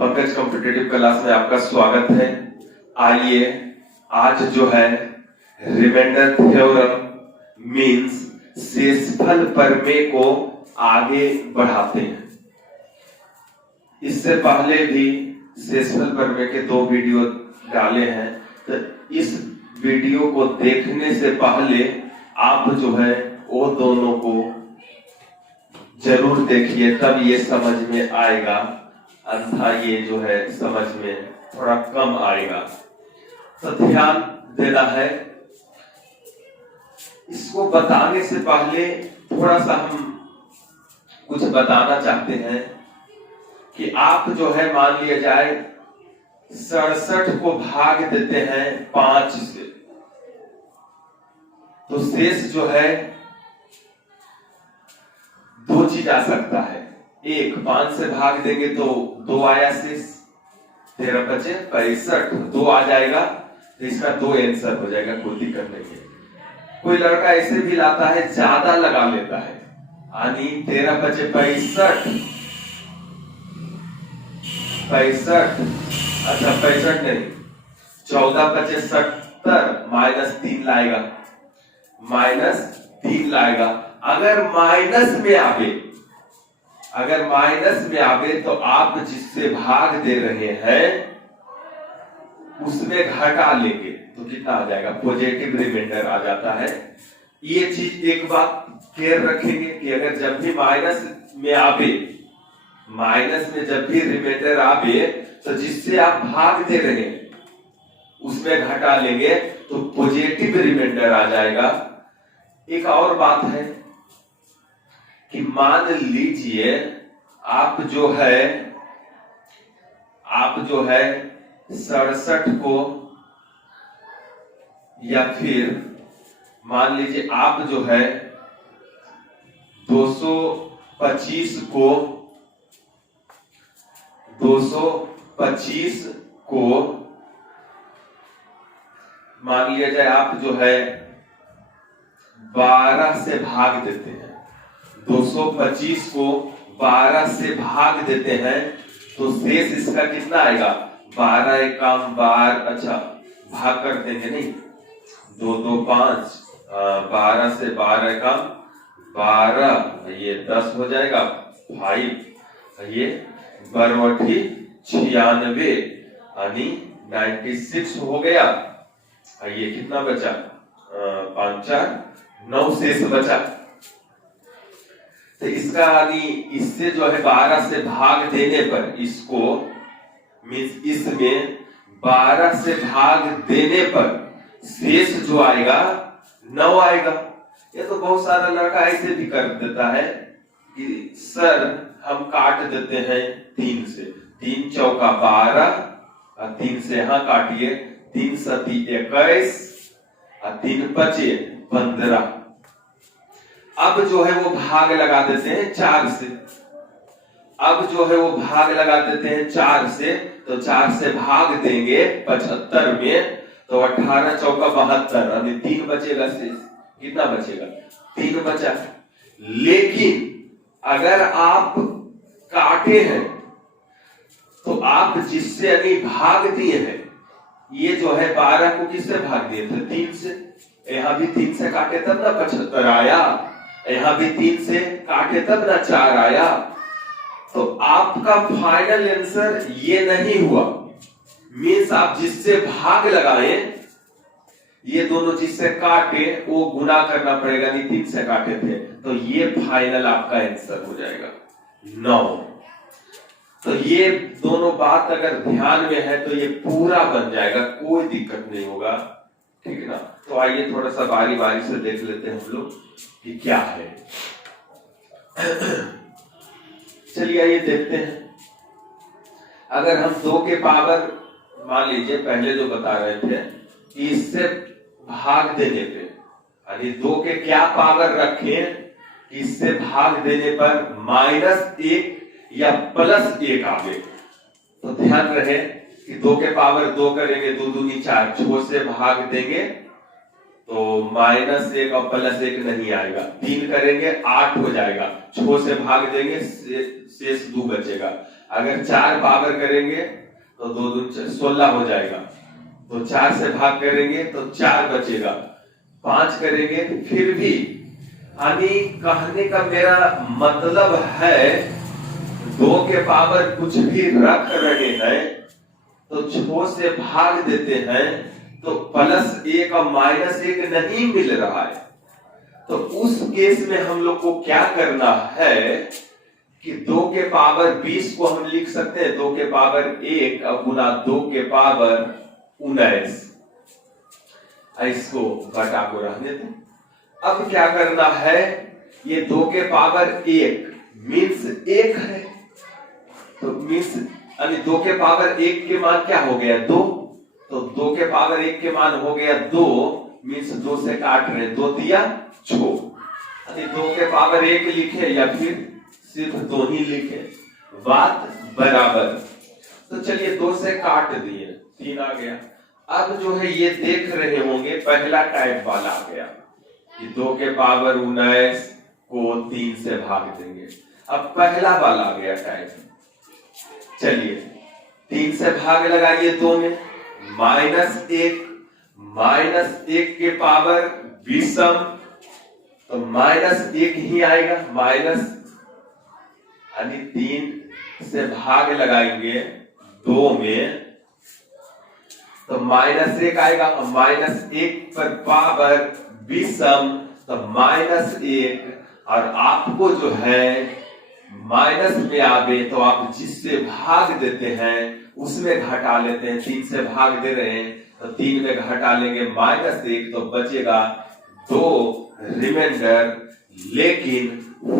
Pankaj competitive class में आपका स्वागत है। आइए आज जो है रिमाइंडर थ्योरम मींस शेषफल प्रमेय को आगे बढ़ाते हैं। इससे पहले भी शेषफल प्रमेय के 2 वीडियो डाले हैं, तो इस वीडियो को देखने से पहले आप जो है वो दोनों को जरूर देखिए, तब ये समझ में आएगा, अन्यथा ये जो है समझ में थोड़ा कम आएगा। तो ध्यान देना है। इसको बताने से पहले थोड़ा सा हम कुछ बताना चाहते हैं कि आप जो है मान लिया जाए 67 को भाग देते हैं 5 से, तो शेष जो है 2 चीज आ सकता है। एक 5 से भाग देंगे तो 2 आया शेष, 13 बचे 65, 2 आ जाएगा तो इसका 2 आंसर हो जाएगा, कोई दिक्कत नहीं है। कोई लड़का ऐसे भी लाता है, ज्यादा लगा लेता है, यानी 13 बचे 65, अच्छा 65 नहीं, 14 बचे 70 -3 लाएगा, -3 लाएगा। अगर माइनस में आवे तो आप जिससे भाग दे रहे हैं उसमें घटा लेंगे तो कितना आ जाएगा, पॉजिटिव रिमाइंडर आ जाता है। ये चीज एक बात केयर रखेंगे कि अगर जब भी माइनस में जब भी रिमाइंडर आवे तो जिससे आप भाग दे रहे हैं उसमें घटा लेंगे तो पॉजिटिव रिमाइंडर आ जाएगा। एक और बात है कि मान लीजिए आप जो है 67 को, या फिर मान लीजिए आप जो है 225 को मान लिया जाए आप जो है 12 से भाग देते हैं, 225 को 12 से भाग देते हैं तो शेष इसका कितना आएगा, 12 एकम 12, अच्छा भाग कर देंगे नहीं, 2 2 5, 12 से 12 एकम 12, ये 10 हो जाएगा 5, ये 92 96 यानी 96 हो गया। ये कितना बचा, 5 4 9 शेष बचा। तो इसका यानी इससे जो है 12 से भाग देने पर इसको मींस इसमें 12 से भाग देने पर शेष जो आएगा 9 आएगा। ये तो बहुत सारा लड़का ऐसे भी कर देता है कि सर हम काट देते हैं 3 से, 3 चौका 12 और 3 से यहाँ काटिए, 3 सती 21 और 3 बचे 15। अब जो है वो भाग लगा देते हैं 4 से, तो 4 से भाग देंगे 75 में तो 18 चौका 72 यानी 3 बचेगा शेष। कितना बचेगा, 3 बचा। लेकिन अगर आप काटे हैं तो आप जिससे यानी भाग दिए हैं, ये जो है 12 को किससे भाग दिए थे, 3 से, यहाँ भी 3 से काटे तब ना 75 आया, यहाँ भी 3 से काटे तब ना 4 आया। तो आपका फाइनल आंसर ये नहीं हुआ, मीन्स आप जिससे भाग लगाए, ये दोनों जिससे काटे वो गुना करना पड़ेगा, नहीं 3 से काटे थे, तो ये फाइनल आपका आंसर हो जाएगा 9। तो ये दोनों बात अगर ध्यान में है तो ये पूरा बन जाएगा, कोई दिक्कत नहीं होगा, ठीक है ना। तो आइए थोड़ा सा बारी बारी से देख लेते हैं हम लोग कि क्या है। चलिए आइए देखते हैं। अगर हम 2 के पावर मान लीजिए पहले जो बता रहे थे कि इससे भाग देने पे यानी 2 के क्या पावर रखें, इससे भाग देने पर -1 या +1 आवे। तो ध्यान रहे कि 2 के पावर 2 करेंगे, 2 दूनी 4, 6 से भाग देंगे तो -1 और +1 नहीं आएगा, 3 करेंगे 8 हो जाएगा, 6 से भाग देंगे शेष 2 बचेगा। अगर 4 पावर करेंगे तो 2 दूनी 16 हो जाएगा, तो 4 से भाग करेंगे तो 4 बचेगा, 5 करेंगे फिर भी। यानी कहने का मेरा मतलब है 2 के पावर कुछ भी रख रहे हैं तो 6 से भाग देते हैं तो +1 और -1 नहीं मिल रहा है। तो उस केस में हम लोग को क्या करना है कि 2 के पावर 20 को हम लिख सकते हैं 2 के पावर 1 गुना 2 के पावर 19। इसको बटा को रहने दो। अब क्या करना है, ये 2 के पावर 1 मीन्स 1 है, तो मीन्स यानी 2 के पावर 1 के मान क्या हो गया 2, तो 2 के पावर 1 के मान हो गया 2, मीन्स 2 से काट रहे 2 दिया 6, यानी 2 के पावर 1 लिखे या फिर सिर्फ 2 ही लिखे, बात बराबर। तो चलिए 2 से काट दिए 3 आ गया। अब जो है ये देख रहे होंगे पहला टाइप वाला आ गया कि 2 के पावर 19 को 3 से भाग देंगे। अब पहला वाला आ गया टाइप, चलिए 3 से भाग लगाइए 2 में, -1 के पावर 20, तो -1 ही आएगा, माइनस यानी 3 से भाग लगाएंगे 2 में तो -1 आएगा, -1 पर पावर 20 तो -1, और आपको जो है माइनस में आवे तो आप जिससे भाग देते हैं उसमें घटा लेते हैं। 3 से भाग दे रहे हैं तो 3 में घटा लेंगे -1 तो बचेगा 2 रिमाइंडर। लेकिन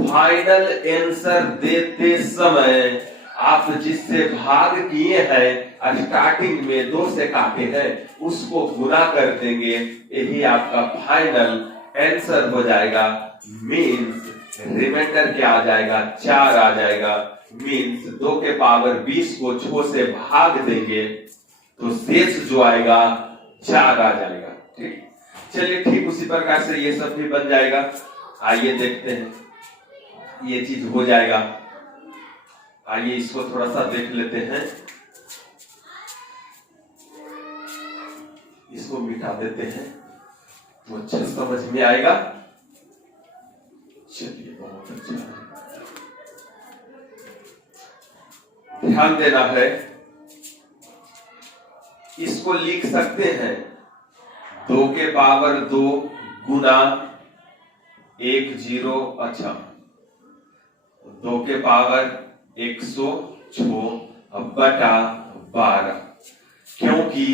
फाइनल आंसर देते समय आप जिससे भाग किए हैं स्टार्टिंग में 2 से काटे हैं उसको गुना कर देंगे, यही आपका फाइनल आंसर हो जाएगा। मीन्स रिमाइंडर क्या आ जाएगा 4 आ जाएगा। मीन्स 2 के पावर 20 को 6 से भाग देंगे तो शेष जो आएगा 4 आ जाएगा। ठीक, चलिए ठीक उसी प्रकार से ये सब भी बन जाएगा। आइए देखते हैं ये चीज हो जाएगा। आइए इसको थोड़ा सा देख लेते हैं, इसको मिटा देते हैं तो अच्छा समझ में आएगा। चलिए बहुत अच्छा है, ध्यान देना है। इसको लिख सकते हैं 2 के पावर 2 गुना 1 0, अच्छा 2 के पावर 106 बटा 12, क्योंकि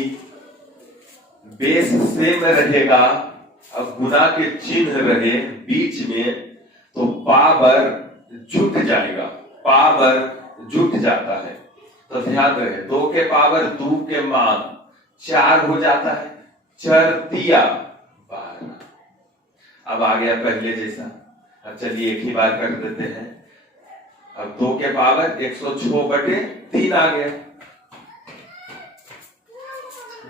बेस सेम रहेगा, अब गुना के चिन्ह रहे बीच में तो पावर जुट जाएगा, पावर जुट जाता है। तो ध्यान रहे 2 के पावर 2 के मान 4 हो जाता है, 4 तिया 12। अब आ गया पहले जैसा। अब चलिए एक ही बार कर देते हैं। अब 2 के पावर 106 बटे 3 आ गया।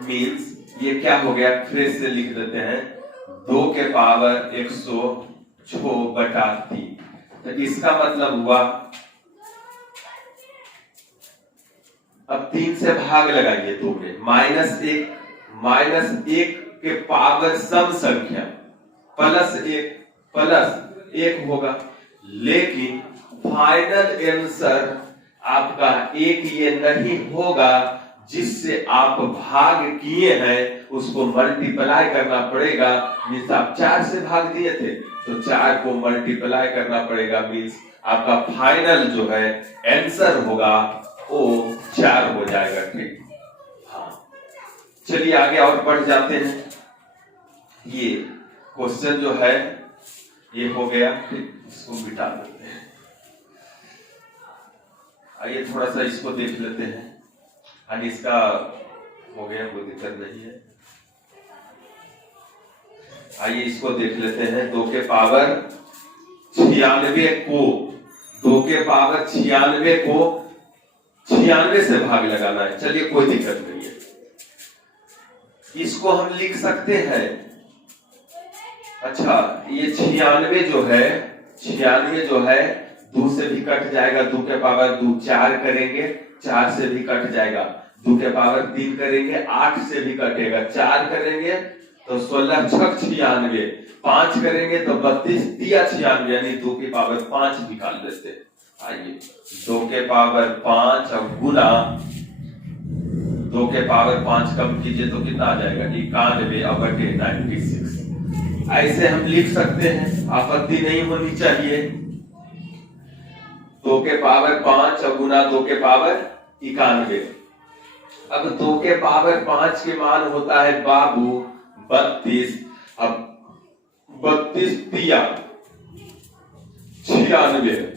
मीन्स ये क्या हो गया, फिर से लिख देते हैं 2 के पावर 106 बटा 3। तो इसका मतलब हुआ, अब 3 से भाग लगाइए 2 में, -1 के पावर सम संख्या +1 होगा। लेकिन फाइनल आंसर आपका 1 ये नहीं होगा, जिससे आप भाग किए हैं उसको मल्टीप्लाई करना पड़ेगा। मीन्स आप 4 से भाग दिए थे तो 4 को मल्टीप्लाई करना पड़ेगा। मीन्स आपका फाइनल जो है आंसर होगा वो 4 हो जाएगा। ठीक, हाँ चलिए आगे और बढ़ जाते हैं। ये क्वेश्चन जो है ये हो गया, इसको मिटा देते हैं। आइए थोड़ा सा इसको देख लेते हैं। इसका हो गया, कोई दिक्कत नहीं है। आइए इसको देख लेते हैं। 2 के पावर 96 को 2 के पावर 96 को 96 से भाग लगाना है। चलिए कोई दिक्कत नहीं है, इसको हम लिख सकते हैं। अच्छा ये 96 जो है 96 जो है 2 से भी कट जाएगा, 2 के पावर 2, 4 करेंगे 4 से भी कट जाएगा, 2 के पावर 3 करेंगे 8 से भी कटेगा, 4 करेंगे तो 16 छक 96, 5 करेंगे तो 32 दिया 96, यानी 2 की पावर 5 निकाल लेते हैं। आइए 2 के पावर 5 और गुना 2 के पावर 5 कम कीजिए तो कितना आ जाएगा 91 और बटे 96। ऐसे हम लिख सकते हैं, आपत्ति नहीं होनी चाहिए। 2 के पावर 5 और गुना 2 के पावर 91। अब 2 के पावर 5 के मान होता है बाबू 32। अब 32 दिया 96।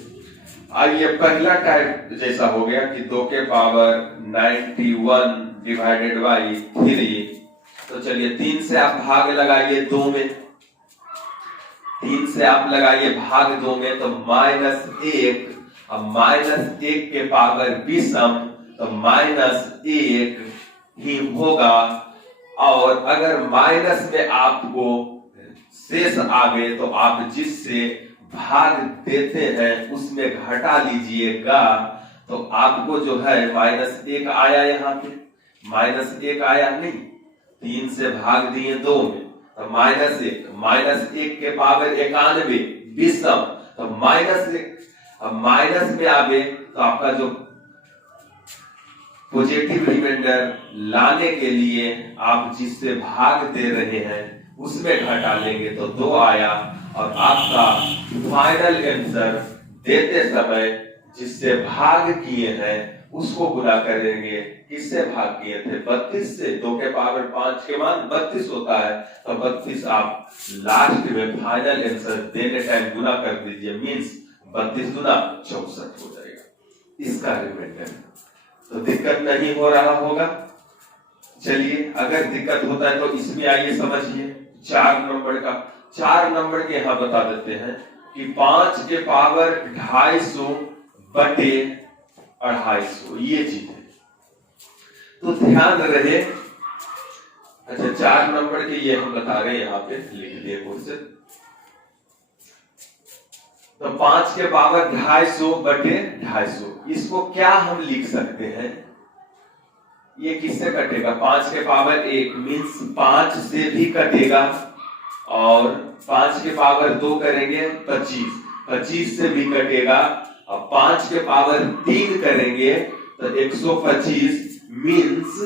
आइए पहला टाइप जैसा हो गया कि 2 के पावर 91 डिवाइडेड बाई 3। तो चलिए 3 से आप भाग लगाइए 2 में, 3 से आप लगाइए भाग 2 में तो -1। अब -1 के पावर विषम तो -1 ही होगा। और अगर माइनस में आपको शेष आवे तो आप जिससे भाग देते हैं उसमें घटा लीजिएगा। तो आपको जो है -1 आया, यहाँ पे -1 आया नहीं, 3 से भाग दिए 2 में तो -1 के पावर 91 विषम तो -1। अब माइनस में आवे तो आपका जो पॉजिटिव रिमाइंडर लाने के लिए आप जिससे भाग दे रहे हैं उसमें घटा लेंगे तो 2 आया। और आपका फाइनल आंसर देते समय जिससे भाग किए हैं उसको गुना करेंगे। किससे भाग किए थे? 32 से। 2 के पावर 5 के मान 32 होता है तो 32 आप लास्ट में फाइनल आंसर देने टाइम गुना कर दीजिए, मीन्स 32 गुना 64 हो जाएगा इसका रिमाइंडर। तो दिक्कत नहीं हो रहा होगा। चलिए अगर दिक्कत होता है तो इसमें आइए समझिए 4 नंबर का। 4 नंबर के यहां बता देते हैं कि 5 के पावर 250 बटे 250 ये चीज है, तो ध्यान रहे। अच्छा 4 नंबर के ये हम बता रहे हैं, यहाँ पे लिख दिए क्वेश्चन। तो 5 के पावर 250 बटे 250 इसको क्या हम लिख सकते हैं? ये किससे कटेगा? 5 के पावर 1 मीन्स 5 से भी कटेगा और 5 के पावर 2 करेंगे 25 से भी कटेगा और 5 के पावर 3 करेंगे तो 125 मीन्स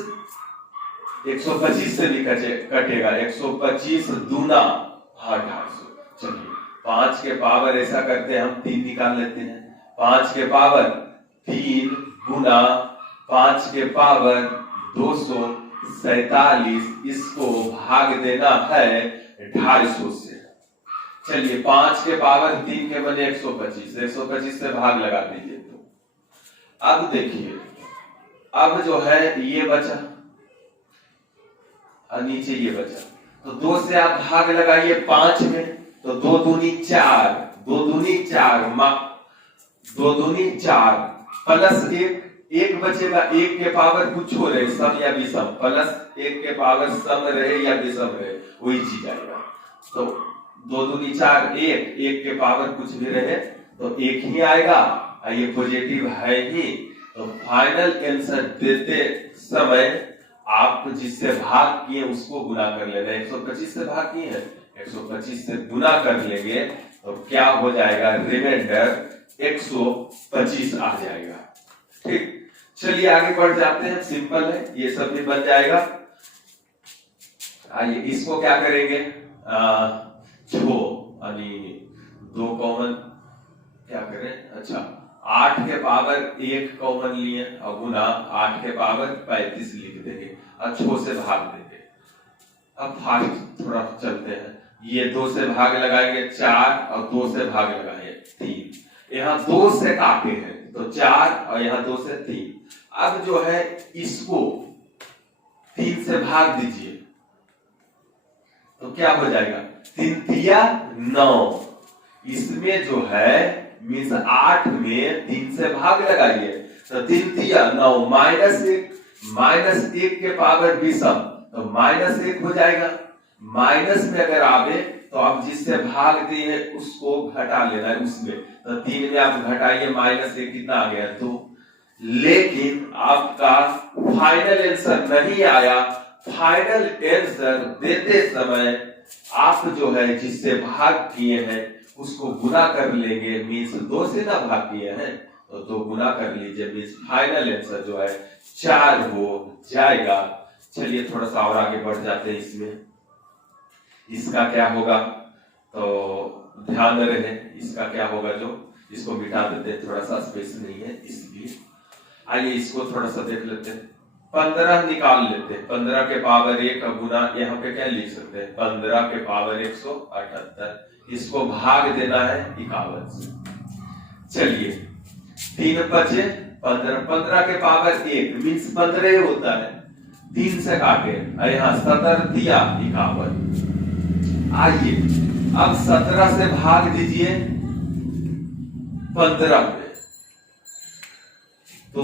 125 से भी कटेगा 125 दूना 250। चलिए 5 के पावर ऐसा करते हैं हम 3 निकाल लेते हैं। 5 के पावर 3 गुना 5 के पावर 247 इसको भाग देना है 250 से। चलिए 5 के पावर 3 के बने 125 से भाग लगा दीजिए। तो अब देखिए अब जो है ये बचा और नीचे ये बचा तो 2 से आप भाग लगाइए 5 में तो 2 दूनी 4 2 दूनी 4 प्लस 1 बचेगा। 1 के पावर कुछ हो रहे सम या विषम, प्लस 1 के पावर सम रहे या विषम रहे वही चीज आएगा। तो 2 दूनी 4 1 के पावर कुछ भी रहे तो 1 ही आएगा। ये पॉजिटिव है ही। तो फाइनल आंसर देते समय आप जिससे भाग किए उसको गुना कर लेना। 125 से भाग किए हैं 125 से गुना कर लेंगे तो क्या हो जाएगा? रिमाइंडर 125 आ जाएगा। ठीक, चलिए आगे बढ़ जाते हैं। सिंपल है, ये सब भी बन जाएगा। आइए इसको क्या करेंगे? छो यानी 2 कॉमन क्या करें? अच्छा 8 के पावर 1 कॉमन लिए और गुना 8 के पावर 35 लिख देंगे और 6 से भाग देंगे। अब फास्ट थोड़ा चलते हैं। ये 2 से भाग लगाएंगे 4 और 2 से भाग लगाएंगे 3। यहाँ 2 से काटे हैं तो 4 और यहाँ 2 से 3। अब जो है इसको 3 से भाग दीजिए तो क्या हो जाएगा? 3 तिया 9। इसमें जो है मीन्स 8 में 3 से भाग लगाइए तो 3 तिया 9 -1 के पावर विषम तो -1 हो जाएगा। माइनस में अगर आवे तो आप जिससे भाग दिए उसको घटा लेना है उसमें, तो 3 में आप घटाइए -1 कितना आ गया 2। लेकिन आपका फाइनल आंसर नहीं आया। फाइनल आंसर देते समय आप जो है जिससे भाग किए हैं उसको गुना कर लेंगे, मीन्स 2 से ना भाग किए हैं तो 2 गुना कर लीजिए, मीन्स फाइनल आंसर जो है 4 हो जाएगा। चलिए थोड़ा सा और आगे बढ़ जाते हैं। इसमें इसका क्या होगा तो ध्यान रहे, इसका क्या होगा जो इसको मिटा देते हैं, थोड़ा सा स्पेस नहीं है इसलिए। आइए इसको थोड़ा सा देख लेते हैं। 15 निकाल लेते हैं। 15 के पावर 1 का गुना यहाँ पे क्या लिख सकते हैं 15 के पावर 178, इसको भाग देना है 51 से। चलिए 3 बचे 15, 15 के पावर 1 मीन्स 15 ही होता है, 3 से काटे यहाँ 70 दिया 51। आइए अब 17 से भाग दीजिए 15 में, तो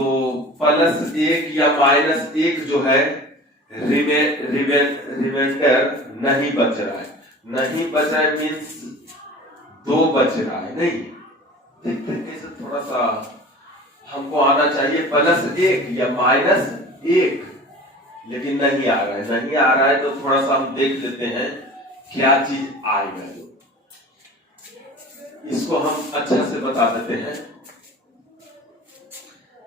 +1 या -1 जो है रिमाइंडर नहीं बच रहा है। नहीं बच रहा है मीन्स 2 बच रहा है। नहीं देखते कैसे थोड़ा सा हमको आना चाहिए +1 या -1, लेकिन नहीं आ रहा है। नहीं आ रहा है तो थोड़ा सा हम देख लेते हैं क्या चीज आएगा जो, इसको हम अच्छा से बता देते हैं।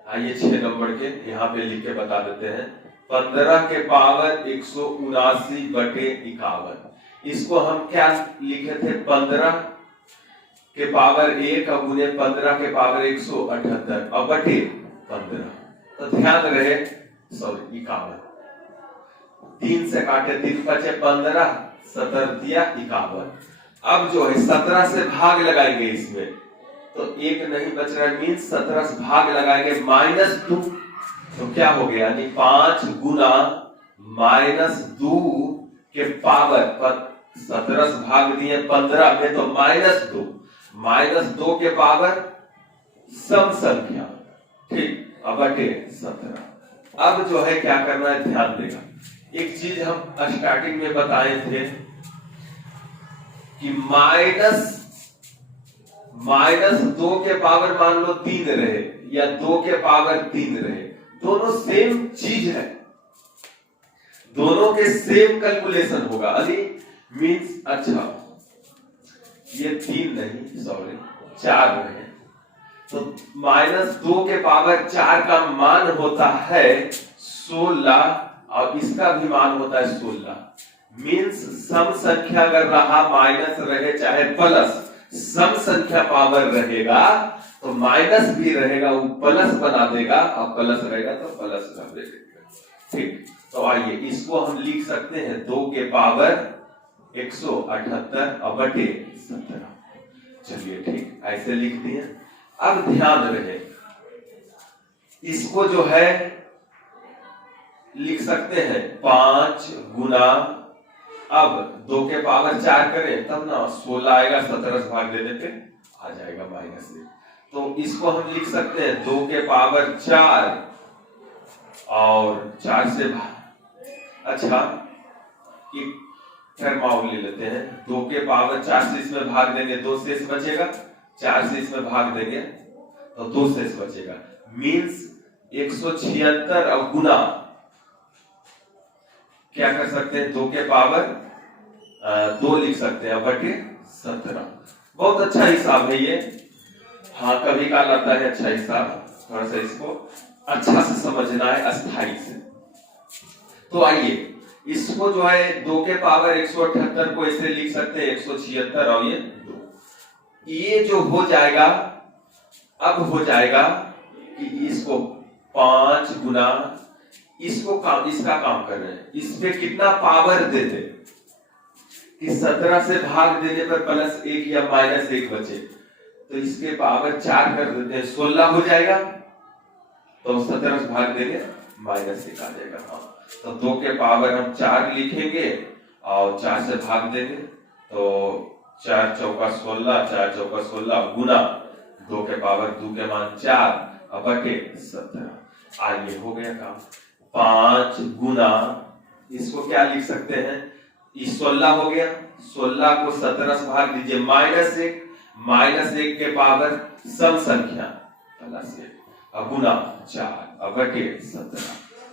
आइए 6 नंबर के यहाँ पे लिख के बता देते हैं। 15 के पावर 179 बटे 51, इसको हम क्या लिखे थे 15 के पावर 1 का गुने 15 के पावर 178 और बटे 15, तो ध्यान रहे 51। 3 से काटे 3 बचे 15, 70 दिया 51। अब जो है 17 से भाग लगाएंगे इसमें, तो 1 नहीं बच रहा है मीन्स 17 से भाग लगाएंगे -2, तो क्या हो गया यानी 5 गुना -2 के पावर 17 से भाग दिए 15 में तो -2 के पावर सम संख्या, ठीक, अब बटे 17। अब जो है क्या करना है ध्यान देगा। एक चीज हम स्टार्टिंग में बताए थे कि -2 के पावर मान लो 3 रहे या 2 के पावर 3 रहे, दोनों सेम चीज है, दोनों के सेम कैलकुलेशन होगा। अली मीन्स अच्छा ये 3 नहीं सॉरी 4 रहे, तो -2 के पावर 4 का मान होता है 16 और इसका भी मान होता है 16। मीन्स सम संख्या अगर रहा माइनस रहे चाहे प्लस, सम संख्या पावर रहेगा तो माइनस भी रहेगा वो प्लस बना देगा, और प्लस रहेगा तो प्लस कर देगा। ठीक, तो आइए इसको हम लिख सकते हैं 2 के पावर 178 और बटे 17। चलिए ठीक, ऐसे लिख दिए। अब ध्यान रहे इसको जो है लिख सकते हैं 5 गुना, अब 2 के पावर 4 करें तब ना 16 आएगा, 17 से भाग देने पे आ जाएगा -1, तो इसको हम लिख सकते हैं 2 के पावर 4 और 4 से अच्छा एक टर्म और ले लेते हैं। 2 के पावर 4 से इसमें भाग देंगे 2 शेष बचेगा, 4 से इसमें भाग देंगे तो 2 शेष बचेगा, मीन्स 176 और गुना क्या कर सकते हैं 2 के पावर 2 लिख सकते हैं बटे 17। बहुत अच्छा हिसाब है ये, हाँ कभी काल आता है अच्छा हिसाब, थोड़ा सा इसको अच्छा से समझना है अस्थाई से। तो आइए इसको जो है 2 के पावर 178 को ऐसे लिख सकते हैं 176 और ये 2, ये जो हो जाएगा अब हो जाएगा कि इसको 5 गुना इसको काम, इसका काम कर रहे हैं, इस पे कितना पावर दे दे कि 17 से भाग देने पर +1 या -1 बचे, तो इसके पावर 4 कर देते हैं 16 हो जाएगा, तो 17 से भाग देंगे -1 आ जाएगा। हाँ, तो 2 के पावर हम 4 लिखेंगे और 4 से भाग देंगे तो 4 चौका 16, 4 चौका 16 गुना 2 के पावर 2 के मान 4 और बटे 17। आइए हो गया काम। 5 गुना इसको क्या लिख सकते हैं ये 16 हो गया, 16 को 17 से भाग दीजिए, -1 के पावर सम संख्या प्लस 1 गुना 4 बटे 17।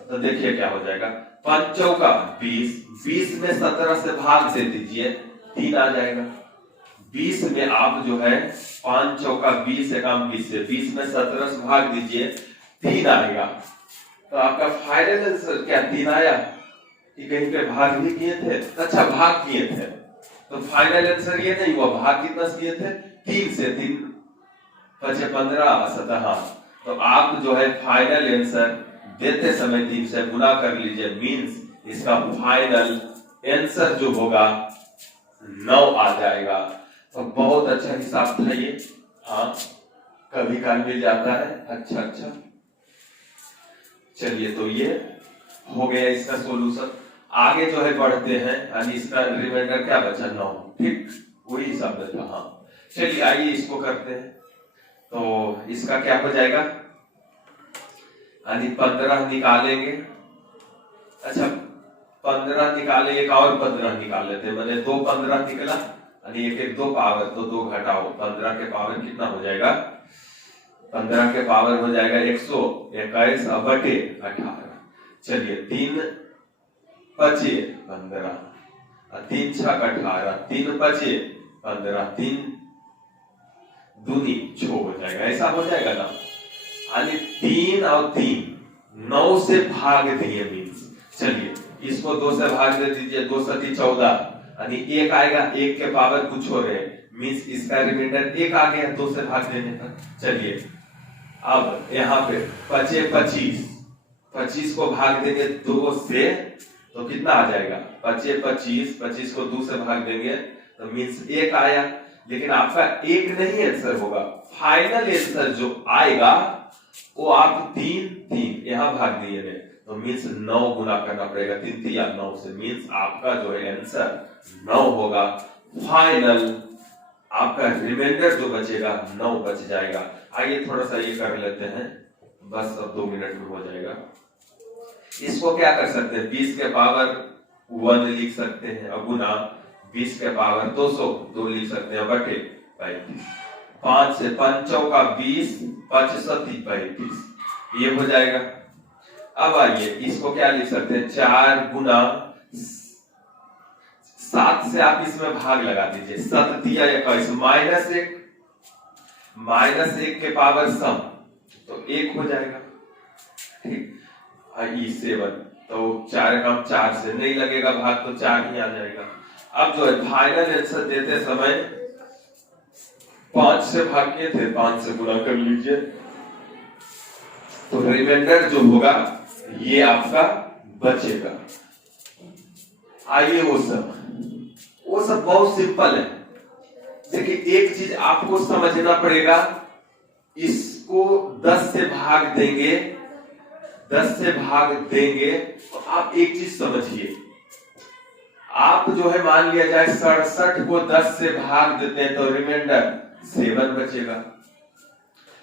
तो देखिए क्या हो जाएगा, 5 चौका 20, 20 में 17 से भाग दे दीजिए 3 आ जाएगा। 20 में आप जो है 5 चौका 20 एकाम 20 से 20 में 17 से भाग दीजिए 3 आएगा। तो आपका फाइनल आंसर क्या 3 आया कि कहीं पे भाग भी किए थे? अच्छा भाग किए थे, तो फाइनल आंसर ये नहीं हुआ, भाग कितना से किए थे 3 से, 3 5 15 17। तो आप जो है फाइनल आंसर देते समय 3 से गुना कर लीजिए, मींस इसका फाइनल आंसर जो होगा 9 आ जाएगा। तो बहुत अच्छा हिसाब था ये, हाँ कभी काल मिल जाता है। अच्छा चलिए, तो ये हो गया इसका सॉल्यूशन। आगे जो है बढ़ते हैं, यानी इसका रिमाइंडर क्या बचा 9, ठीक वही हिसाब में था। हाँ चलिए आइए इसको करते हैं। तो इसका क्या हो जाएगा, यानी 15 निकालेंगे। अच्छा 15 निकाले, एक और 15 निकाल लेते हैं, मैंने 2 15 निकला, यानी एक 2 पावर, तो 2 घटाओ 15 के पावर कितना हो जाएगा, 15 के पावर हो जाएगा 121 बटे 18। चलिए 3 5 15, 3 6 18, 3 5 15, 3 दूनी 6 हो जाएगा, ऐसा हो जाएगा ना। यानी 3 और 3 9 से भाग दिए मीन्स, चलिए इसको 2 से भाग दे दीजिए, 2 से 3 14, यानी 1 आएगा, 1 के पावर कुछ हो रहे मीन्स इसका रिमाइंडर 1 आ गया 2 से भाग देने पर। चलिए अब यहाँ पे 5 25, 25 को भाग देंगे 2 से तो कितना आ जाएगा, 5 25, 25 को 2 से भाग देंगे तो मीन्स 1 आया। लेकिन आपका 1 नहीं आंसर होगा, फाइनल आंसर जो आएगा वो आप 3 यहाँ भाग दिए ने, तो मीन्स 9 गुना करना पड़ेगा, 3 3 या 9 से, मीन्स आपका जो है आंसर 9 होगा। फाइनल आपका रिमाइंडर जो बचेगा 9 बच जाएगा। आइए थोड़ा सा ये कर लेते हैं, बस अब 2 मिनट में हो जाएगा। इसको क्या कर सकते हैं, 20 के पावर 1 लिख सकते हैं और गुना 20 के पावर 2 लिख सकते हैं बटे 35। 5 से 5 चौका 20, 5 7 35, ये हो जाएगा। अब आइए इसको क्या लिख सकते हैं, 4 गुना 7 से आप इसमें भाग लगा दीजिए, 7 दिया 21, -1 के पावर सम तो 1 हो जाएगा, ठीक। 7 तो 4 कम 4 से नहीं लगेगा भाग, तो 4 ही आ जाएगा। अब जो है फाइनल आंसर देते समय 5 से भाग किए थे, 5 से गुना कर लीजिए, तो रिमाइंडर जो होगा ये आपका बचेगा। आइए वो सब बहुत सिंपल है। देखिए एक चीज आपको समझना पड़ेगा, इसको 10 से भाग देंगे, 10 से भाग देंगे तो आप एक चीज समझिए, आप जो है मान लिया जाए 67 को 10 से भाग देते हैं तो रिमाइंडर 7 बचेगा।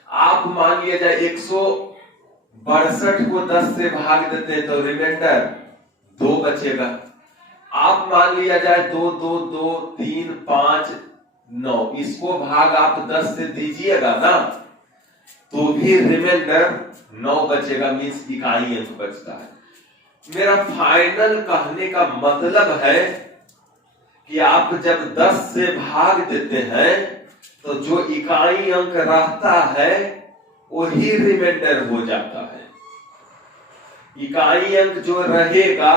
आप मान लिया जाए 162 को 10 से भाग देते हैं तो रिमाइंडर 2 बचेगा। आप मान लिया जाए 2 2 2 3 5 9, इसको भाग आप 10 से दीजिएगा ना तो भी रिमाइंडर 9 बचेगा, मींस इकाई अंक बचता है। मेरा फाइनल कहने का मतलब है कि आप जब 10 से भाग देते हैं तो जो इकाई अंक रहता है वही रिमाइंडर हो जाता है। इकाई अंक जो रहेगा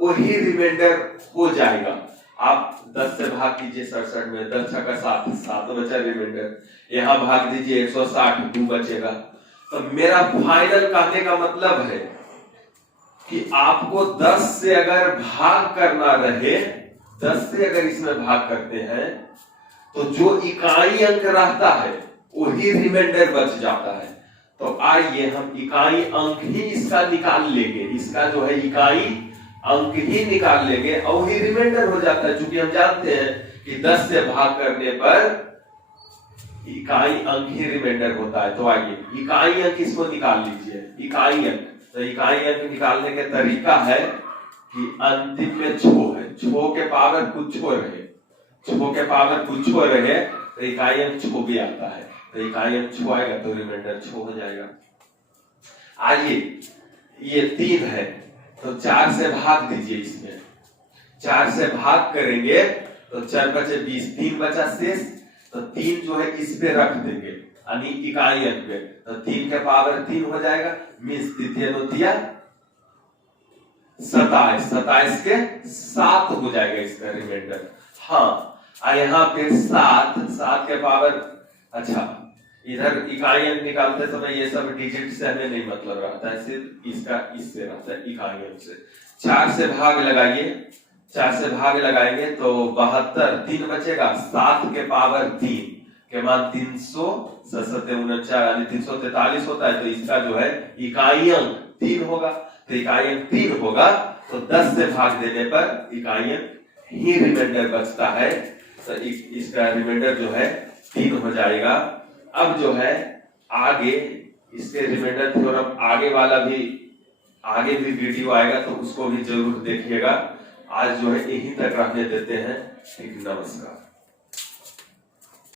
वही रिमाइंडर हो जाएगा। आप 10 से भाग कीजिए 67 में, 10 छक्का 7 बचा रिमाइंडर, यहां भाग दीजिए 160 2 बचेगा। तो मेरा फाइनल कहने का मतलब है कि आपको 10 से अगर भाग करना रहे, 10 से अगर इसमें भाग करते हैं तो जो इकाई अंक रहता है वही रिमाइंडर बच जाता है। तो आइए हम इकाई अंक ही इसका निकाल लेंगे, इसका जो है इकाई अंक ही निकाल लेंगे और वही रिमाइंडर हो जाता है। चूंकि हम जानते हैं कि 10 से भाग करने पर इकाई अंक ही रिमाइंडर होता है। तो आइए इकाई अंक इसको निकाल लीजिए, इकाई अंक। तो इकाई अंक निकालने का तरीका है कि अंतिम में छो है, छो के पावर कुछ छो रहे, छो के पावर कुछ छो रहे तो इकाई अंक छो भी आता है, तो इकाई अंक छो आएगा तो रिमाइंडर छो हो जाएगा। आइए ये 3 है तो 4 से भाग दीजिए, इसमें 4 से भाग करेंगे तो 4 बचे 20, 3 बचा शेष, तो 3 जो है इस पे रख देंगे यानी इकाई अंक पे, तो 3 के पावर 3 हो जाएगा, मीन्स तृतीय नोतिया 27, 27 के 7 हो जाएगा इसका रिमाइंडर। हाँ यहाँ पे 7 के पावर, अच्छा इधर इकाई अंक निकालते समय ये सब डिजिट से हमें नहीं मतलब रहता है, सिर्फ इसका इससे रहता है इकाई अंक से। 4 से भाग लगाइए, 4 से भाग लगाएंगे तो 72, 3 बचेगा, 7 के पावर 3 के मान 300, 7 यानी 343 होता है, तो इसका जो है इकाई अंक 3 होगा, तो इकाई अंक 3 होगा तो 10 से भाग देने पर इकाई अंक ही रिमाइंडर बचता है, तो इसका रिमाइंडर जो है 3 हो जाएगा। अब जो है आगे इसके रिमाइंडर थ्योरम आगे भी वीडियो आएगा तो उसको भी जरूर देखिएगा। आज जो है यहीं तक रखने देते हैं। नमस्कार।